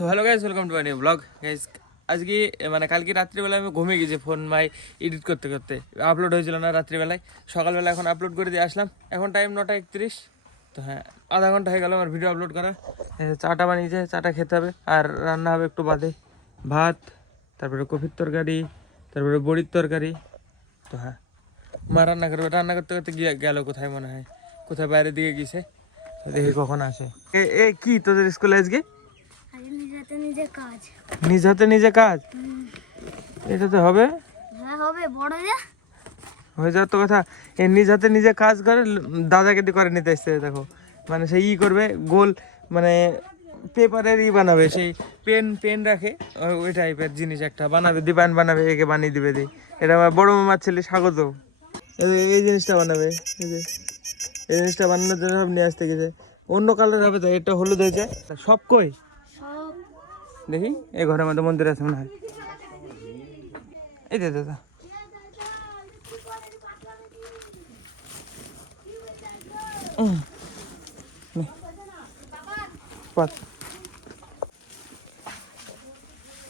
So hello guys, welcome to my new blog guys. আজকে মানে কালকে রাত্রিবেলা আমি ঘুমিয়ে গেছি ফোন মাই এডিট করতে করতে, আপলোড হয়েছিল না রাত্রিবেলায়। সকালবেলা এখন আপলোড করে দিয়ে আসলাম। এখন টাইম 9:31। তো হ্যাঁ, আধা ঘন্টা হয়ে গেল আমার ভিডিও আপলোড করা। চাটা বানিয়েছে, চাটা খেতে হবে। আর রান্না হবে একটু বাদে, ভাত, তারপরে কফির তরকারি, তারপরে বড়ির তরকারি। তো হ্যাঁ, মা রান্না করবে। রান্না করতে করতে গিয়ে গেল কোথায়, মনে হয় কোথায় বাইরের দিকে গেছে। দেখি কখন আসে। এ কি তোদের স্কুলে আজকে নিজ হাতে নিজে কাজ? এটা তো হবে, হ্যাঁ হবে, বড় যা হয়ে যাওয়ার তো কথা। এই নিজ হাতে নিজে কাজ করে দাদাকে দিয়ে করে নিতে আসছে। দেখো মানে সেই করবে গোল, মানে পেপারের বানাবে, সেই পেন পেন রাখে ওই টাইপের জিনিস একটা বানাবে, দিবান বানাবে, একে বানিয়ে দিবে। দি এটা আমার বড় মামার ছেলে স্বাগত, এই জিনিসটা বানাবে। এই যে এই জিনিসটা বানানোর জন্য সব নিয়ে আসতে গেছে। অন্য কালার হবে তো, এটা হলুদ হয়েছে সব। কই সব দেখি, এই ঘরের মধ্যে মন্দির আছে মনে হয়। এই দে দাদা,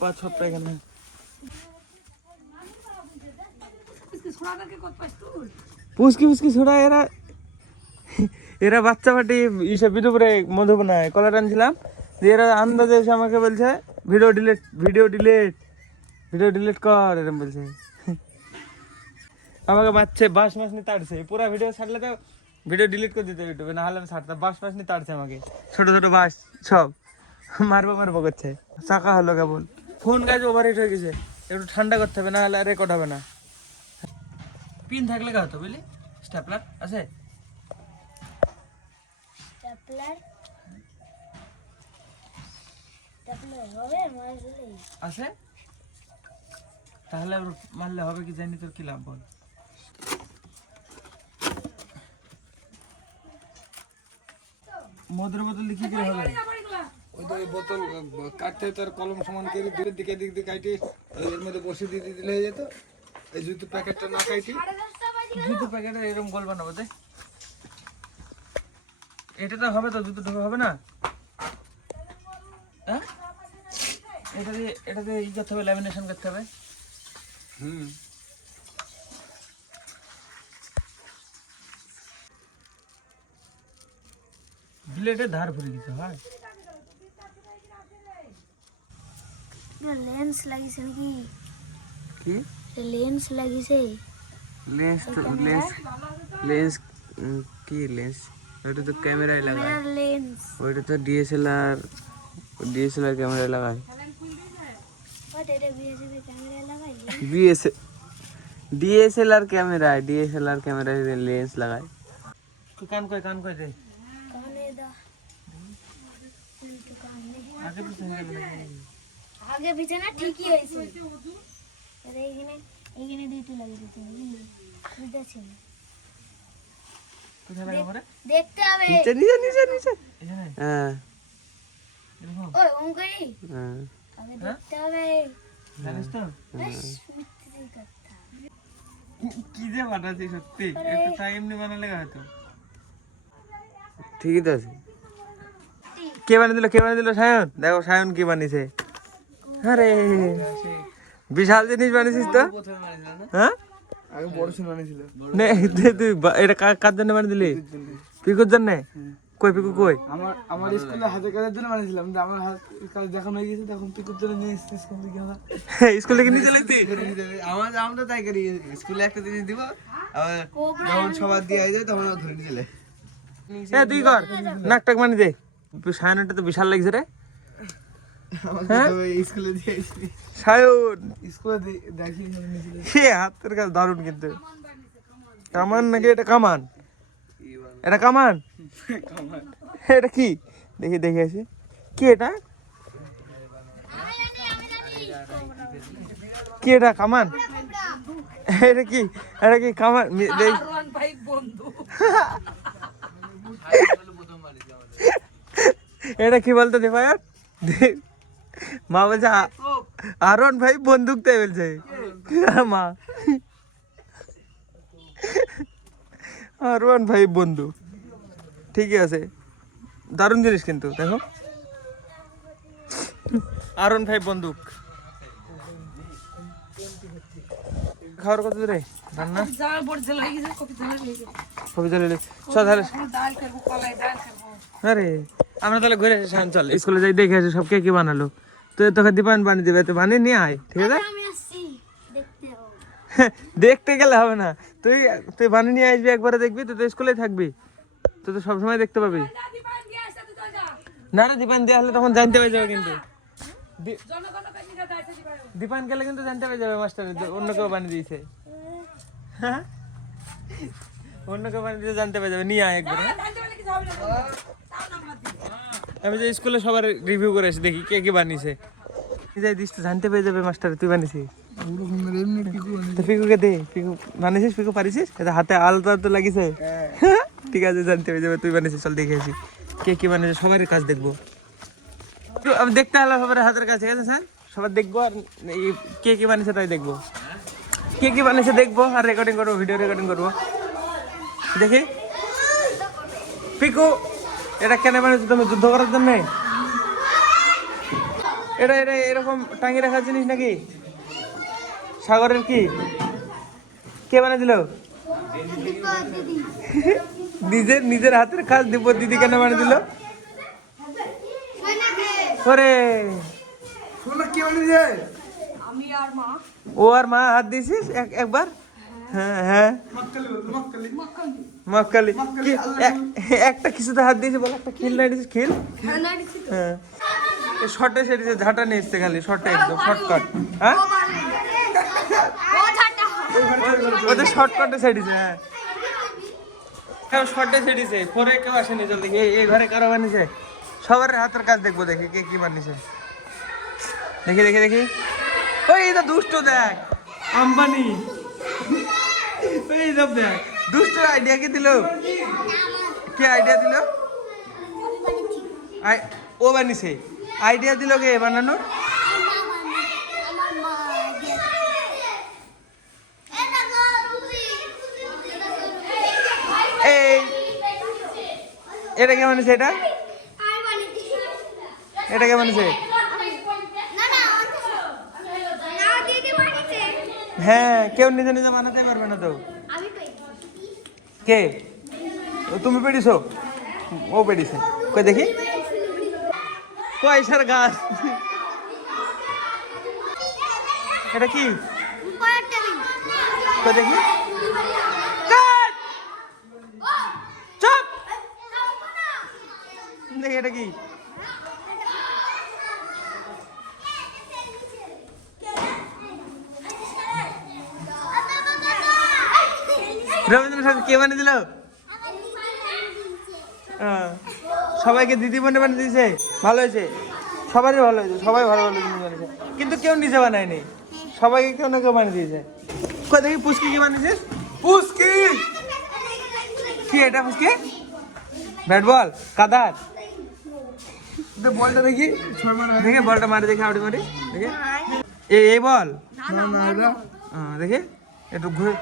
পাঁচ সপ্তাহ এখানে। পুচকি পুচকি ছোড়া এরা, এরা বাচ্চা পাটি ইসব বিদুপুরে মধু বানায়। কলা টানছিলাম, দিয়ে এরা আন্দাজে এসে আমাকে বলছে video delete, video delete, video delete কর, এরকম বলছে। আমাকে বাচ্চা বাস মাস নিয়ে তাড়ছে। পুরা ভিডিও ছাড়লে তো ভিডিও ডিলিট করে দিতে ইউটিউবে, না হলে আমি ছাড়তাম। বাস মাস নিয়ে তাড়ছে আমাকে, ছোট ছোট বাস সব মারবো মারবো করছে। চাকা হলো কেবল। ফোন গাছ ওভারহিট হয়ে গেছে, একটু ঠান্ডা করতে হবে, না হলে রেকর্ড হবে না। পিন থাকলে গা হতো বুঝলি, স্ট্যাপলার আছে? স্ট্যাপলার স্ট্যাপলার হবে মারলে আছে, তাহলে মারলে হবে কি জানি, তোর কি লাভ বল? মধুর বোতল কি করে হবে? ওই তো বোতল কাটতে তার কলম সমান করে দূরের দিকে দিক দিয়ে কাটে এর মধ্যে বসে দিয়ে দিলে হয়ে যেত। এই জুতো প্যাকেটটা না কাটি, জুতো প্যাকেটে এরকম গোল বানাবো যে, এটা তো হবে তো, জুতো ঢোকা হবে না? হ্যাঁ, এটা দিয়ে ই করতে হবে, ল্যামিনেশন করতে হবে। ব্লেডে ধার ভরে দিতে হয়। লেন্স লাগিছে নাকি? কি লেন্স লাগিছে? লেন্স? লেন্স কি লেন্স? ওইটা তো ক্যামেরায় লাগায়। ক্যামেরার লেন্স। ওইটা তো ডিএসএলআর ক্যামেরায় লাগায়। ওটা ক্যামেরা লাগাই ডিএসএলআর ক্যামেরায় লেন্স লাগায়। কান কই দে, কানে দা আগে পিছনে আগে পিছনে ঠিকই হয়েছে। আরে এইখানে দুইটা লাগিয়ে দিতে হবে, বুঝতে ছিল। কোথায় লাগাবো রে? দেখতে হবে নিচে এখানে। হ্যাঁ ওই ওমকারি হ্যাঁ, আগে দেখতে হবে, জানিস তো বেশ মিথ্যে কথা। কি যে বানাচ্ছি সত্যি, একটু টাইম নিয়ে বানালে হয়তো ঠিকই তো আছে। কে বানিয়ে দিল? সায়ন। দেখো সায়ন কি বানিয়েছে। আরে বিশাল জিনিস বানিয়েছিস তো। হ্যাঁ, আগে বড় ছিল বানিয়েছিল। নে তুই এটা কার জন্য বানিয়ে দিলি? পিকুর জন্য? কই পিকু কই? আমার স্কুলে হাতের কাজের জন্য বানিয়েছিলাম, কিন্তু আমার হাত কাজ যখন হয়ে গেছে তখন পিকুর জন্য নিয়ে এসেছি স্কুল থেকে। স্কুল থেকে নিয়ে চলে আসতি? আমরা তাই করি, স্কুলে একটা জিনিস দিব, আবার যখন সবার দিয়ে যায় তখন ধরে নিয়ে চলে। তুই কর, নাকটাক বানিয়ে দে। সায়নটা তো বিশাল লাগছে রে। স্কুলে দিয়ে সায়ন স্কুলে দেখি সে হাতের কাজ দারুণ, কিন্তু কামান নাকি? এটা কামান, এটা কামান। এটা কি দেখি আছে কি? এটা কি? এটা কামান? এটা কি কামান? এটা কি বলতো দেবায়ন? মা বলছে আরন ভাই বন্দুক তাই বলছে মা। আরন ভাই বন্দুক, ঠিকই আছে, দারুণ জিনিস কিন্তু। দেখো R15 বন্দুক। খাওয়ার কত দূরে রান্না? কপি জ্বালিয়ে চল তাহলে। আরে আমরা তাহলে ঘুরে আসি, চল স্কুলে যাই দেখে আসি সব কে কি বানালো। তুই তোকে দীপান বানিয়ে দিবে, তুই বানিয়ে নিয়ে আয়, ঠিক আছে? আমি আসছি দেখতে হবে। দেখতে গেলে হবে না, তুই তুই বানিয়ে নিয়ে আসবি, একবারে দেখবি, তুই তো স্কুলে থাকবি, তুই তো সবসময় দেখতে পাবি। না না, দীপান দিয়ে আসলে তখন জানতে পেরে যাবে, কিন্তু দীপান গেলে কিন্তু জানতে পেরে যাবে মাস্টার অন্য কেউ বানিয়ে দিয়েছে। হ্যাঁ, অন্য কেউ বানিয়ে দিয়েছে জানতে পেরে যাবে, নিয়ে আয় একবার। আমি যে স্কুলে সবার রিভিউ করে আসি, দেখি কে কি বানিয়েছে, যাই দিস তো জানতে পেরে যাবে মাস্টার তুই বানিয়েছিস। তো পিকুকে দে, পিকু বানিয়েছিস, পিকু পারিছিস, এটা হাতে আলতা তো লাগিয়েছে। ঠিক আছে, জানতে পেরে যাবে তুই বানিয়েছিস, চল দেখে আসি কে কি বানিয়েছে, সবার কাজ দেখবো। আমি দেখতে হলো সবার হাতের কাছে, ঠিক আছে স্যার? সবার দেখবো আর এই কে কি বানিয়েছে তাই দেখবো, কে কি বানিয়েছে দেখবো, আর রেকর্ডিং করবো, ভিডিও রেকর্ডিং করবো। দেখি পিকু এটা কেন বানিয়েছো তুমি, যুদ্ধ করার জন্য? এটা এটা এরকম টাঙিয়ে রাখার জিনিস নাকি? সাগরের কি কে বানিয়ে দিল? নিজের নিজের হাতের কাজ দিব দিদি কেন বানিয়ে দিল? ওরে কি বানিয়েছে? ও আর মা হাত দিয়েছিস একবার? হ্যাঁ হ্যাঁ, মক্কালি কি একটা কিছুতে হাত দিয়েছি বল, একটা খিল নাই দিয়েছিস, খিল? হ্যাঁ, শর্টে সেটিছে, ঝাঁটা নিয়ে এসছে খালি, শর্টে একদম শর্টকাট। হ্যাঁ, ওদের শর্টকাটে সেটিছে। হ্যাঁ, কেউ শর্টে সেটিছে, পরে কেউ আসেনি। জলদি এই ঘরে কারো বানিয়েছে, সবার হাতের কাজ দেখবো, দেখি কে কি বানিয়েছে। দেখি দেখি দেখি, ওই তো দুষ্ট দেখ, আম্বানি, এই সব দেখ, দুষ্ট আইডিয়া কে দিল? কে আইডিয়া দিল? ও বানিয়েছে, আইডিয়া দিল কে বানানোর? এই এটা কে বানিয়েছে? এটা কে বানিয়েছে? হ্যাঁ, কেউ নিজে নিজে বানাতে পারবে না তো। কে? তুমি পেড়িছো? ও পেড়িছে, কই দেখি, পয়সার গাছ। এটা কি? কই দেখি, চুপ দেখি, এটা কি? রবীন্দ্র সাথে কে বানিয়ে দিল? সবাইকে দিদি বোনে বানিয়ে দিয়েছে, ভালো হয়েছে, সবারই ভালো হয়েছে, সবাই ভালো ভালো জিনিস বানিয়েছে, কিন্তু কেউ নিজে বানায়নি, সবাইকে কেউ না কেউ বানিয়ে দিয়েছে। কই দেখি, পুচকি কি বানিয়েছিস? পুচকি কি এটা? পুচকি ব্যাট বল, কাদার বলটা দেখি, দেখে, বলটা মারি দেখে, আউটি মারি দেখে, এই বল দেখে, একটু ঘুরে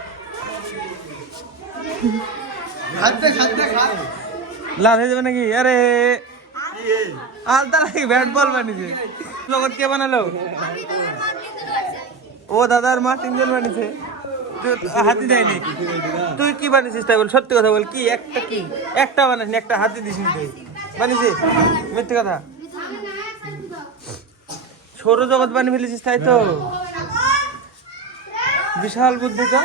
লাল হয়ে যাবে নাকি? আরে আলতা নাকি ব্যাট বল বানিয়েছে, জগৎ কে বানালো? ও দাদার মা, তিনজন বানিয়েছে, তুই হাতি দেয়নি। তুই কি বানিয়েছিস তাই বল, সত্যি কথা বল, কি একটা, কি একটা বানাসনি, একটা হাতি দিস নি, তুই বানিয়েছিস? মিথ্যে কথা, সৌরজগৎ বানিয়ে ফেলেছিস, তাই তো? বিশাল বুদ্ধি তো।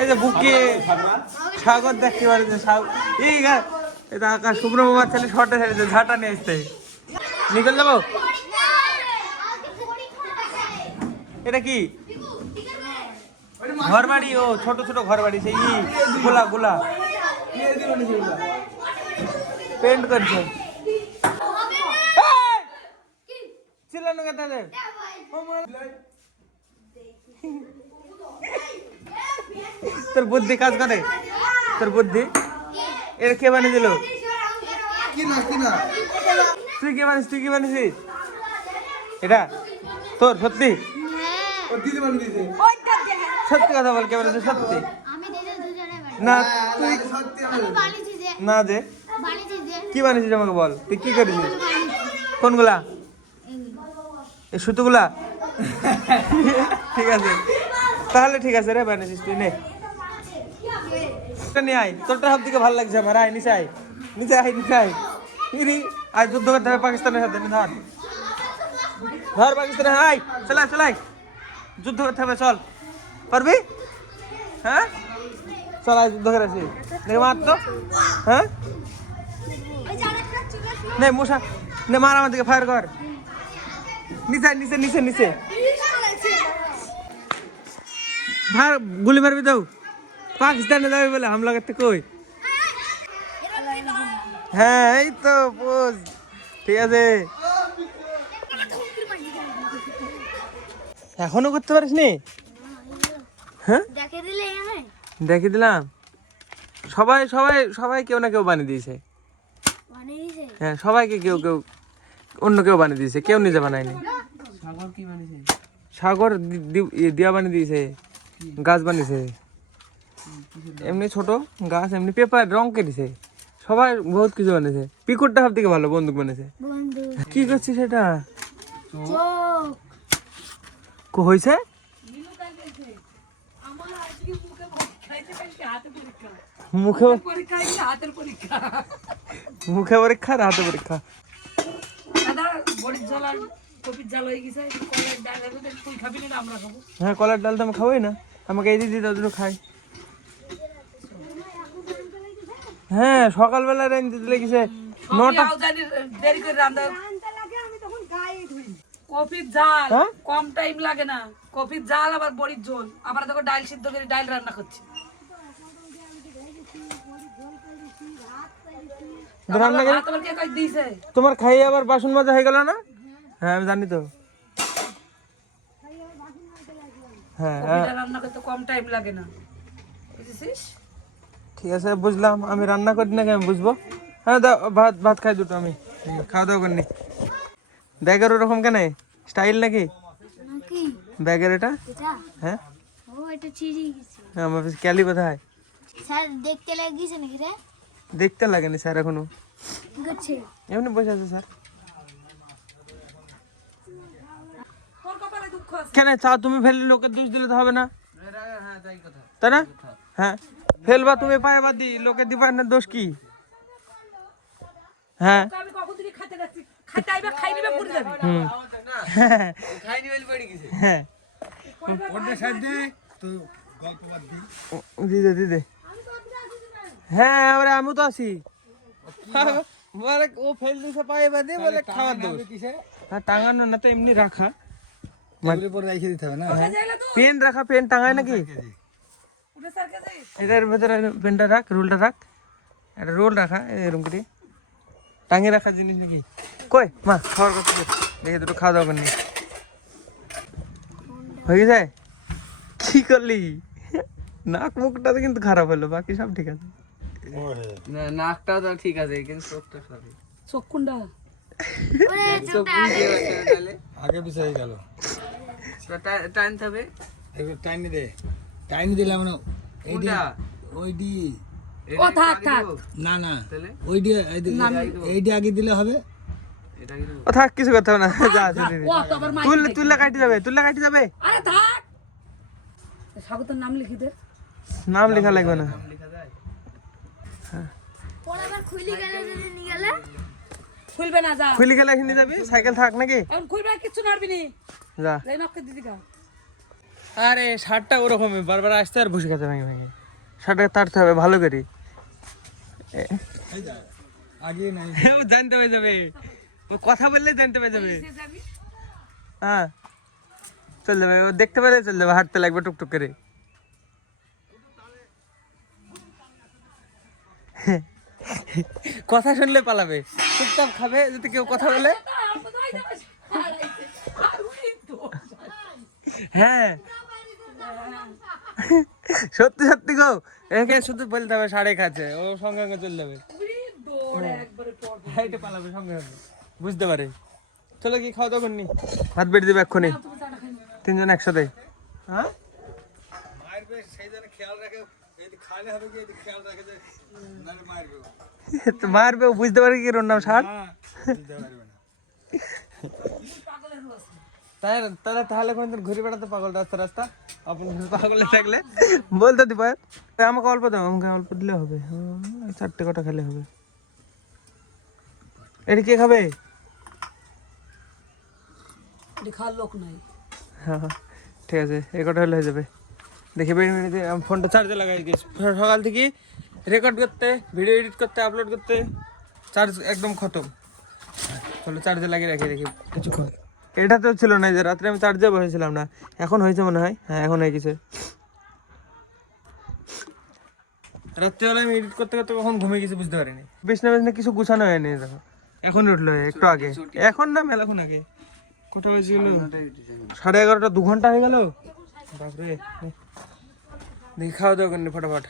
এই যে বুকে সাগর দেখতে পারেছে, এই এটা আকাশ, শুভ্র বাবার ছেলে শর্টে ছেড়েছে, ঝাঁটা নিয়ে আসতে। নিকল যাবো? এটা কি ঘর বাড়ি? ও ছোট ছোট ঘর বাড়ি, সেই গোলা গোলা পেন্ট করছে। চিল্লানো কথা দেব, তোর বুদ্ধি কাজ করে, তোর বুদ্ধি। এর কে বানিয়ে দিল? তুই কে বানিস? তুই কি বানিয়েছিস এটা? তোর সত্যি? সত্যি কথা বল, কে বানিয়েছিস সত্যি? না তুই না, যে কি বানিয়েছিস আমাকে বল, তুই কি করেছিস? কোনগুলা? এই সুতোগুলা? ঠিক আছে তাহলে, ঠিক আছে রে বানিয়েছিস তুই, নে নিয়ে আয়। তোরটা সব দিকে ভালো লাগছে আমার। আয় নিচে আয়, নিচে আয়, নিচে আয়। ইরি আজ যুদ্ধ করতে হবে পাকিস্তানের সাথে। ধর ধর পাকিস্তানের, আয় চলাই চলাই, যুদ্ধ করতে হবে, চল। পারবি? হ্যাঁ চল, আয় যুদ্ধ করে আসি। দেখে মার তো। হ্যাঁ নে মশা, নে মার আমার দিকে, ফায়ার কর। নিচে নিচে নিচে নিচে ভার, গুলি মারবি তো। পাকিস্তানে যাবে বলে হামলা করতে কই? হ্যাঁ এই তো পোজ, ঠিক আছে। এখনো করতে পারিস নি? হ্যাঁ দেখে দিলাম। সবাই সবাই সবাই কেউ না কেউ বানিয়ে দিয়েছে। হ্যাঁ সবাইকে কেউ কেউ অন্য কেউ বানিয়ে দিয়েছে, কেউ নিজে বানায়নি। সাগর কি বানিয়েছে? সাগর দিয়া বানিয়ে দিয়েছে, গাছ বানিয়েছে, এমনি ছোট গাছ, এমনি পেপার রং কেটেছে। সবাই বহুত কিছু বানিয়েছে। পিকুরটা সব থেকে ভালো বন্দুক বানিয়েছে। কি করছিস সেটা? হয়েছে মুখে মুখে পরীক্ষা আর হাতে পরীক্ষা। হ্যাঁ কলার ডাল তো আমি খাবোই না, আমাকে এই দিদি দাদু খাই। হ্যাঁ সকালবেলা রাঁধতে দিলে কিসে 9টা দেরি করে রান্না। কফির জাল কম টাইম লাগে না, কফির জাল আবার বড়ির ঝোল, আবার দেখো ডাল সিদ্ধ করে ডাল রান্না করছি। তোমার খাইয়ে আবার বাসন মাজা হয়ে গেল না? হ্যাঁ আমি জানি তো। হ্যাঁ রান্না করতে কম টাইম লাগে না, বুঝেছিস? ঠিক আছে বুঝলাম, আমি রান্না করি না আমি বুঝবো। হ্যাঁ দাও ভাত, ভাত খাই দুটো, আমি খাওয়া দাওয়া করিনি। ব্যাগের ওরকম কেন স্টাইল নাকি ব্যাগের এটা? হ্যাঁ আমার ক্যালি কোথায়? দেখতে লাগেনি স্যার এখনো, এমনি বসে আছে স্যার। কেন চাও তুমি ফেললে লোকের দোষ দিলে তো হবে না, তাই না? হ্যাঁ ফেলবা তুমি পায়ে বাদ দি, লোকে দিবার না দোষ কি? হ্যাঁ দিদে দিদে, হ্যাঁ আমরা আমিও তো আছি। বলে ও ফেল দিছে পায়ে বাদে, বলে খাওয়ার দোষ। হ্যাঁ টাঙানো না তো, এমনি রাখা, রেখে দিতে হবে না। পেন রাখা, পেন টাঙায় নাকি? এটার ভেতরে পেনটা রাখ, রোলটা রাখ, একটা রোল রাখা এরকম করে টাঙিয়ে রাখার জিনিস নাকি? কই মা খাওয়ার কথা দেখে দুটো খাওয়া দাওয়া করনি হয়ে যায়। কি করলি? নাক মুখটা তো কিন্তু খারাপ হলো, বাকি সব ঠিক আছে। নাকটাও তো ঠিক আছে কিন্তু চোখটা খারাপ। চোখ কোনটা? আগে পিছিয়ে হয়ে গেল, টাইনতে হবে, একটু টাইনি দে, টাইনি দিলাম না। এইটা ওই দি ও থাক থাক, না না ওই দি এইটা আগে দিলে হবে। ও থাক কিছু করতে হবে না, যা ও তো আবার মাই তুললে কাটি যাবে, তুললে কাটি যাবে। আরে থাক, স্বাগতর নাম লিখি দে। নাম লেখা লাগবে না, খুলবে না, যা খুলে গেলে এখানে যাবি। সাইকেল থাক নাকি? এখন খুলবে, কিছু নাড়বি নি, যা। যাই নককে দিদি কা। আরে শার্টটা ওরকমই বারবার আসতে আর বসে খেতে ভেঙে ভেঙে, শার্টটা তাড়তে হবে ভালো করে। আগে নাই ও জানতে হয়ে যাবে, ও কথা বললে জানতে পেয়ে যাবে। হ্যাঁ চল যাবে, ও দেখতে পেলে চল যাবে, হাঁটতে লাগবে টুকটুক করে। কথা শুনলে পালাবে, চুপচাপ খাবে, যদি কেউ কথা বলে। হ্যাঁ সত্যি সত্যি গো, একে শুধু বলতে হবে সাড়ে খাচ্ছে, ও সঙ্গে সঙ্গে চলে যাবে, হাইটে পালাবে সঙ্গে সঙ্গে, বুঝতে পারে। চলো কি খাওয়া দাওয়া করনি? ভাত বেড়ে দেবে এক্ষুনি, তিনজন একসাথে। হ্যাঁ মারবে, সেই জন্য খেয়াল রাখে, এই খালে হবে কি, এই খেয়াল রাখে যে নালে মারবে। তো মারবে, ও বুঝতে পারে কি ওর নাম ষাট। বুঝতে পারবে না। তাই তাহলে তাহলে কোনদিন ঘুরে বেড়াতে পাগল রাস্তা রাস্তা আপনি পাগলে থাকলে বলতে দিবা আমাকে অল্প দাও, আমাকে অল্প দিলে হবে। হ্যাঁ 4টে কটা খেলে হবে। এটা কে খাবে? এটা খাওয়ার লোক নাই। হ্যাঁ ঠিক আছে, এই কটা হলে হয়ে যাবে। দেখি 20 মিনিটে আমি ফোনটা চার্জে লাগাই গেছি সকাল থেকে, রেকর্ড করতে, ভিডিও এডিট করতে, আপলোড করতে চার্জ একদম খতম। চলো চার্জে লাগিয়ে রাখি দেখি কিছুক্ষণ। এটাতেও ছিল না, যে রাত্রে আমি চার্জে বসেছিলাম না, এখন হয়েছে মনে হয়। হ্যাঁ এখন হয়ে গেছে। রাত্রিবেলা আমি এডিট করতে করতে কখন ঘুমিয়ে গেছি বুঝতে পারিনি। বিছনা কিছু গুছানো হয়নি, দেখো এখন উঠলো একটু আগে। এখন না মেলাক্ষণ আগে। কোথা হয়েছিল 11:30, 2 ঘন্টা হয়ে গেল। বাপরে, দেখি খাওয়া দাওয়া করিনি ফটাফট।